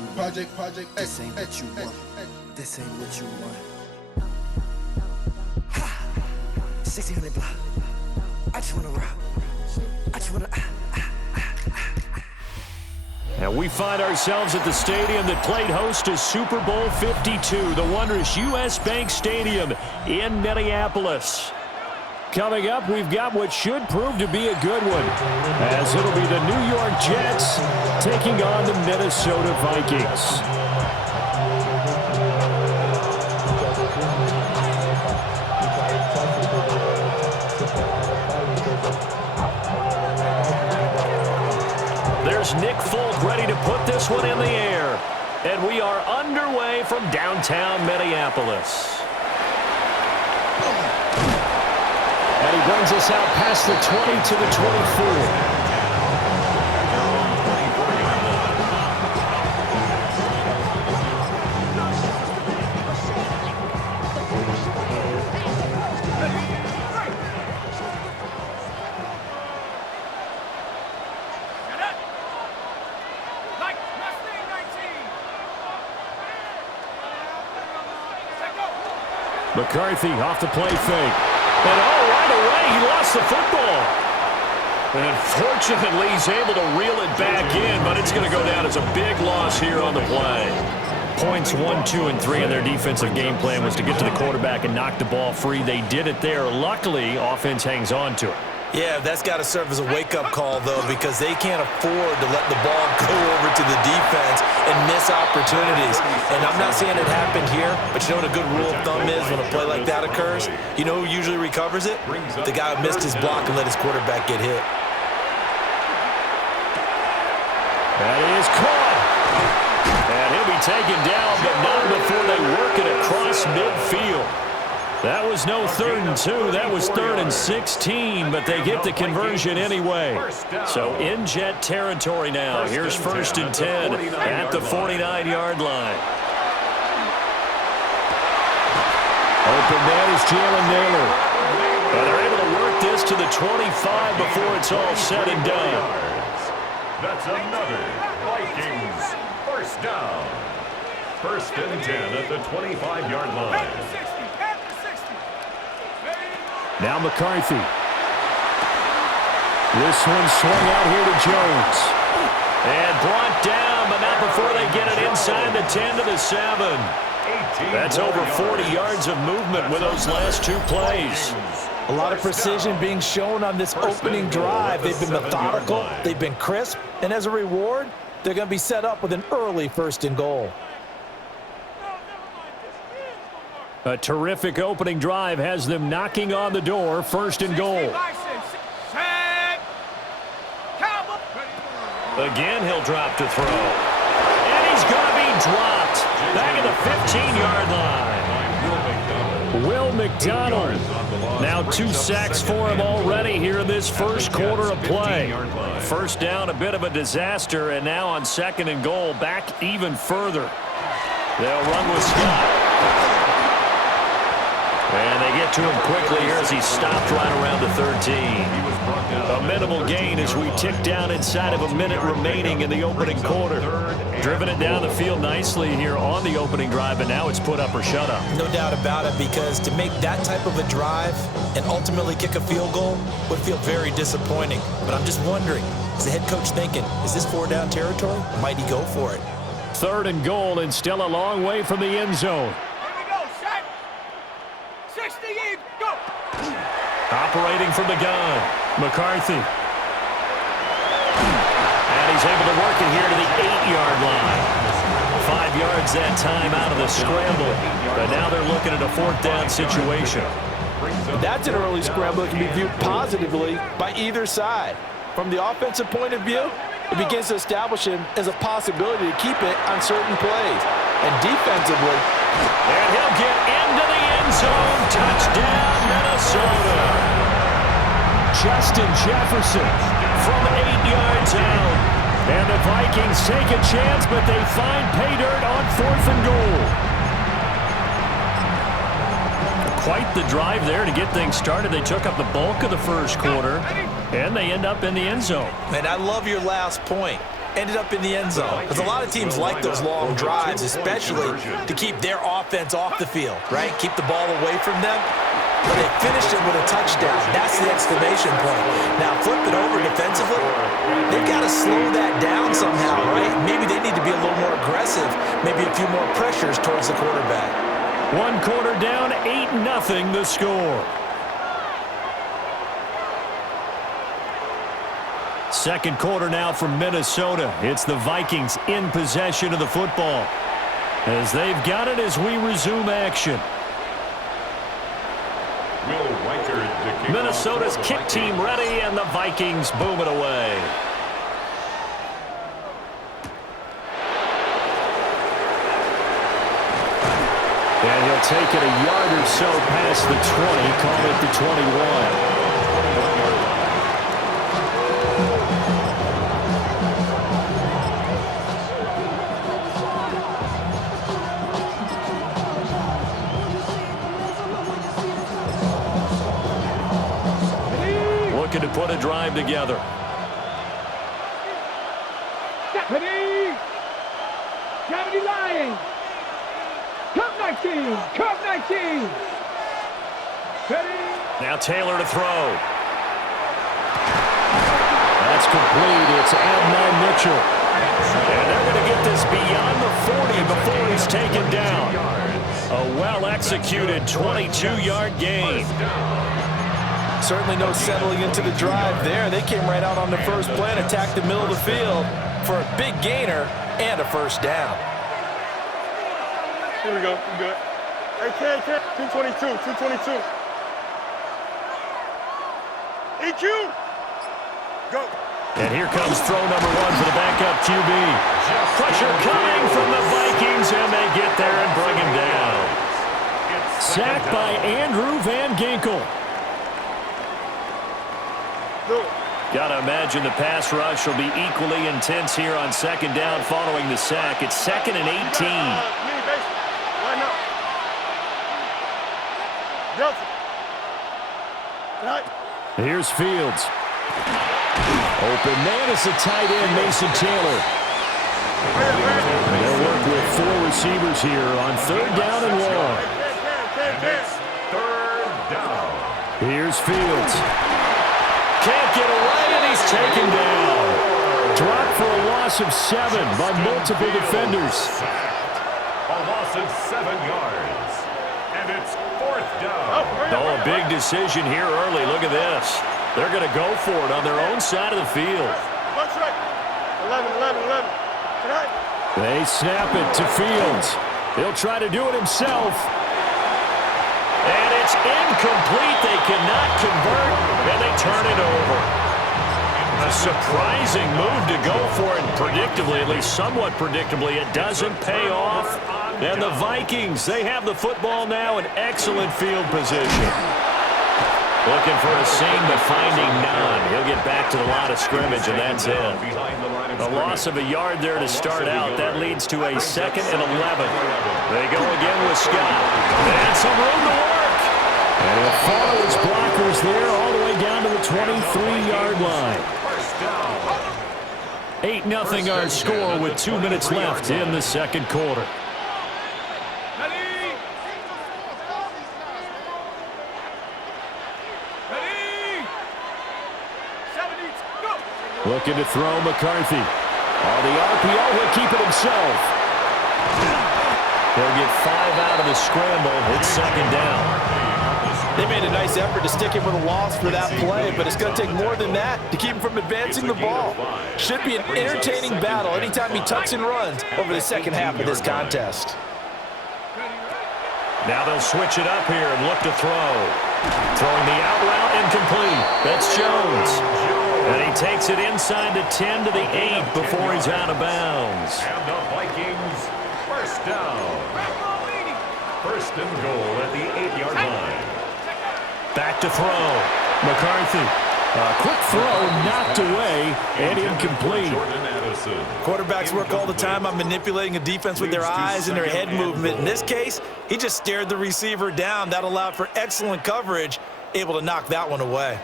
what you want. This ain't what you want. This ain't what you want. Ha! 1600 block. I just wanna rock. I just wanna. And we find ourselves at the stadium that played host to Super Bowl 52, the wondrous U.S. Bank Stadium in Minneapolis. Coming up, we've got what should prove to be a good one, as it'll be the New York Jets taking on the Minnesota Vikings. There's Nick Folk ready to put this one in the air. And we are underway from downtown Minneapolis. And he brings us out past the 20 to the 24. McCarthy off the play fake. And right away, he lost the football. And fortunately, he's able to reel it back in, but it's going to go down as a big loss here on the play. Points 1, 2, and 3 in their defensive game plan was to get to the quarterback and knock the ball free. They did it there. Luckily, offense hangs on to it. Yeah, that's got to serve as a wake-up call, though, because they can't afford to let the ball go over to the defense and miss opportunities. And I'm not saying it happened here, but you know what a good rule of thumb is when a play like that occurs? You know who usually recovers it? The guy who missed his block and let his quarterback get hit. That is caught. And he'll be taken down, but not before they work it across midfield. That was no 3rd and 2. That was 3rd and 16, but they get the conversion anyway. So in Jet territory now. Here's 1st and 10 at the 49-yard line. Open man is Jalen Naylor. And they're able to work this to the 25 before it's all said and done. That's another Vikings first down. 1st and 10 at the 25-yard line. Now McCarthy. This one swung out here to Jones. And brought down, but not before they get it inside the 10 to the 7. That's over 40 yards of movement with those last 2 plays. A lot of precision being shown on this opening drive. They've been methodical, they've been crisp, and as a reward, they're going to be set up with an early 1st and goal. A terrific opening drive has them knocking on the door, 1st and goal. Again, he'll drop to throw. And he's going to be dropped back at the 15-yard line. Will McDonald. Now 2 sacks for him already here in this first quarter of play. First down, a bit of a disaster, and now on 2nd and goal, back even further. They'll run with Scott. And they get to him quickly here as he stopped right around the 13. A minimal gain as we tick down inside of a minute remaining in the opening quarter. Driven it down the field nicely here on the opening drive, and now it's put up or shut up. No doubt about it, because to make that type of a drive and ultimately kick a field goal would feel very disappointing. But I'm just wondering, is the head coach thinking, is this 4-down territory? Might he go for it? 3rd and goal, and still a long way from the end zone. Operating from the gun, McCarthy. And he's able to work it here to the 8-yard line. 5 yards that time out of the scramble. But now they're looking at a 4th down situation. That's an early scramble that can be viewed positively by either side. From the offensive point of view, it begins to establish him as a possibility to keep it on certain plays. And defensively, and he'll get into the end zone. Touchdown, Minnesota. Justin Jefferson from 8 yards out. And the Vikings take a chance, but they find pay dirt on 4th and goal. Quite the drive there to get things started. They took up the bulk of the first quarter, and they end up in the end zone. And I love your last point. ended up in the end zone. Because a lot of teams like those long drives, especially to keep their offense off the field, right? Keep the ball away from them. But they finished it with a touchdown. That's the exclamation point. Now, flip it over defensively. They've got to slow that down somehow, right? Maybe they need to be a little more aggressive. Maybe a few more pressures towards the quarterback. One quarter down, 8-0 the score. Second quarter now from Minnesota. It's the Vikings in possession of the football, as they've got it as we resume action. Minnesota's kick team ready, and the Vikings boom it away. And he'll take it a yard or so past the 20, call it the 21. Looking to put a drive together. Ready? Gravity line. Cup 19. Cup 19. Ready? Now Taylor to throw. That's complete. It's Adnan Mitchell. And they're going to get this beyond the 40 before he's taken down. A well-executed 22-yard gain. Certainly no settling into the drive there. They came right out on the first play and attacked the middle of the field for a big gainer and a first down. Here we go. We good. Hey, 222. 222. EQ. Go. And here comes throw number one for the backup QB. Pressure coming from the Vikings, and they get there and bring him down. Sacked by Andrew Van Ginkel. Got to imagine the pass rush will be equally intense here on second down following the sack. It's 2nd and 18. Here's Fields. Open man is the tight end, Mason Taylor. They'll work with 4 receivers here on 3rd down and long. And it's 3rd down. Here's Fields. Can't get away, and he's taken down. Dropped for a loss of 7 by multiple defenders. A loss of 7 yards. And it's 4th down. Oh, a big decision here early. Look at this. They're going to go for it on their own side of the field. 11. They snap it to Fields. He'll try to do it himself. And it's incomplete. They cannot convert, and they turn it over. A surprising move to go for it, and predictably, at least somewhat predictably, it doesn't pay off. And the Vikings, they have the football now in excellent field position. Looking for a seam, but finding none. He'll get back to the line of scrimmage, and that's it. A loss of a yard there to start out. That leads to a 2nd and 11. They go again with Scott. And some room to work. And he'll follow his blockers there all the way down to the 23-yard line. 8-0 our score with 2 minutes left in the second quarter. Looking to throw McCarthy. On the RPO, he'll keep it himself. He'll get 5 out of the scramble. It's 2nd down. They made a nice effort to stick him with a loss for that play, but it's going to take more than that to keep him from advancing the ball. Should be an entertaining battle anytime he tucks and runs over the second half of this contest. Now they'll switch it up here and look to throw. Throwing the out route incomplete. That's Jones. And he takes it inside the 10 to the 8 before he's out of bounds. And the Vikings, 1st down. 1st and goal at the 8-yard line. Back to throw. McCarthy. A quick throw knocked away and incomplete. Quarterbacks work all the time on manipulating a defense with their eyes and their head movement. In this case, he just stared the receiver down. That allowed for excellent coverage, able to knock that one away.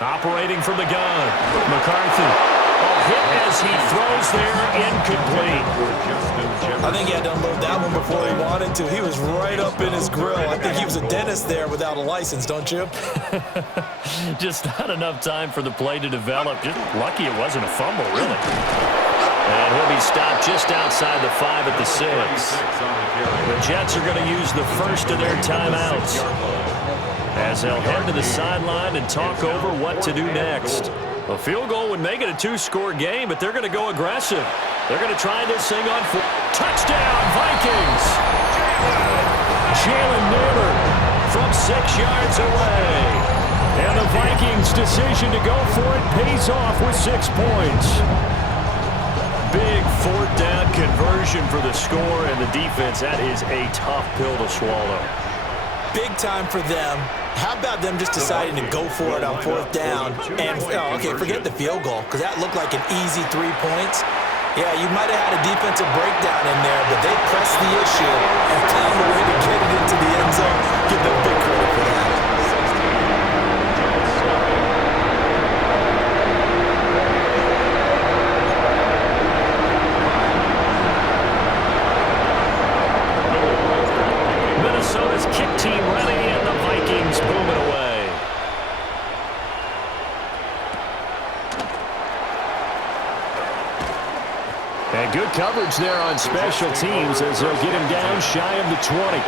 Operating from the gun. McCarthy. Hit as he throws there, incomplete. I think he had to unload that one before he wanted to. He was right up in his grill. I think he was a dentist there without a license, don't you? Just not enough time for the play to develop. Just lucky it wasn't a fumble, really. And he'll be stopped just outside the 5 at the 6. The Jets are going to use the first of their timeouts as they'll head to the sideline and talk over what to do next. A field goal would make it a 2-score game, but they're going to go aggressive. They're going to try this thing on foot. Touchdown, Vikings! Jalen Naylor from 6 yards away. And the Vikings' decision to go for it pays off with 6 points. Big 4th down conversion for the score, and the defense, that is a tough pill to swallow. Big time for them. How about them just deciding to go for it on 4th down? And, okay, forget the field goal, because that looked like an easy 3 points. Yeah, you might have had a defensive breakdown in there, but they pressed the issue and found a way to get it into the end zone. Give them big credit for that. Minnesota's kick team ready, and the Vikings booming away. And good coverage there on special teams as they'll get him down shy of the 20.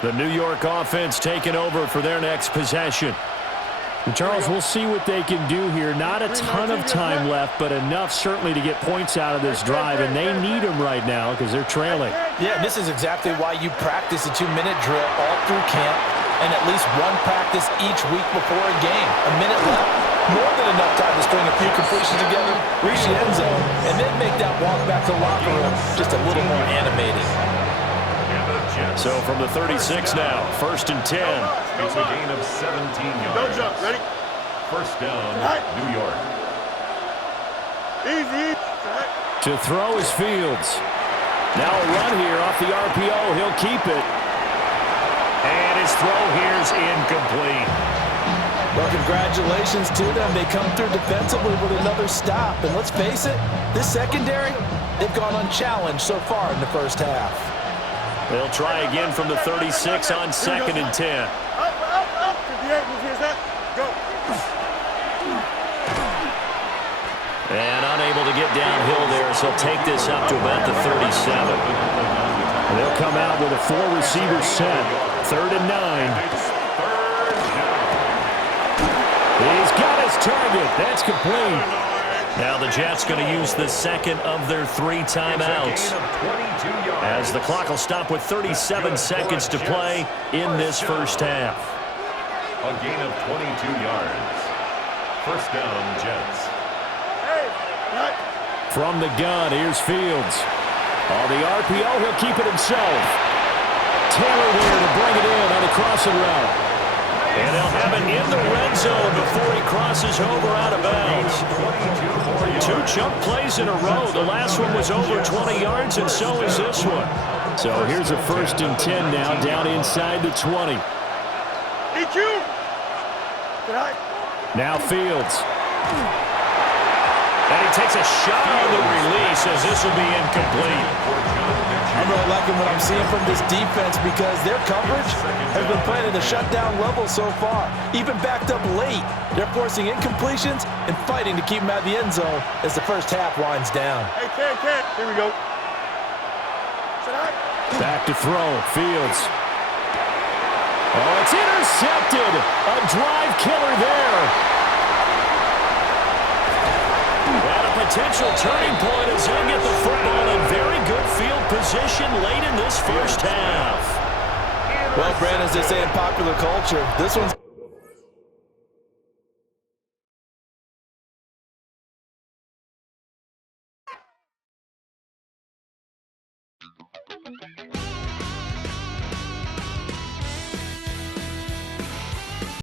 The New York offense taking over for their next possession. And Charles, we'll see what they can do here. Not a ton of time left, but enough certainly to get points out of this drive, and they need them right now because they're trailing. Yeah, and this is exactly why you practice a 2-minute drill all through camp and at least one practice each week before a game. A minute left, more than enough time to string a few completions together, reach the end zone, and then make that walk back to the locker room just a little more animated. So from the 36 now, 1st and 10. It's a gain of 17 yards. Don't jump. Ready? First down, New York. Easy. To throw is Fields. Now a run here off the RPO. He'll keep it. And his throw here's incomplete. Well, congratulations to them. They come through defensively with another stop. And let's face it, this secondary, they've gone unchallenged so far in the first half. They'll try again from the 36 on 2nd and 10. Up. 58. Here's that. Go. And unable to get downhill there, so he'll take this up to about the 37. And they'll come out with a 4-receiver set. 3rd and 9. He's got his target. That's complete. Now the Jets going to use the second of their 3 timeouts as the clock will stop with 37 seconds to play in this first half. A gain of 22 yards. First down, Jets. From the gun, here's Fields. On the RPO, he'll keep it himself. Taylor there to bring it in on a crossing route. And they'll have it in the red zone before he crosses over out of bounds. 2 chunk plays in a row. The last one was over 20 yards, and so is this one. So here's a 1st and 10 now, down inside the 20. Now Fields. And he takes a shot on the release as this will be incomplete. I'm really liking what I'm seeing from this defense because their coverage has been playing at a shutdown level so far. Even backed up late, they're forcing incompletions and fighting to keep them out of the end zone as the first half winds down. Hey, Ken. Here we go. Back to throw. Fields. Oh, it's intercepted. A drive killer there. And a potential turning point as he'll get the football in very good field position late in this first half. Well, Brandon, as they say in popular culture, this one's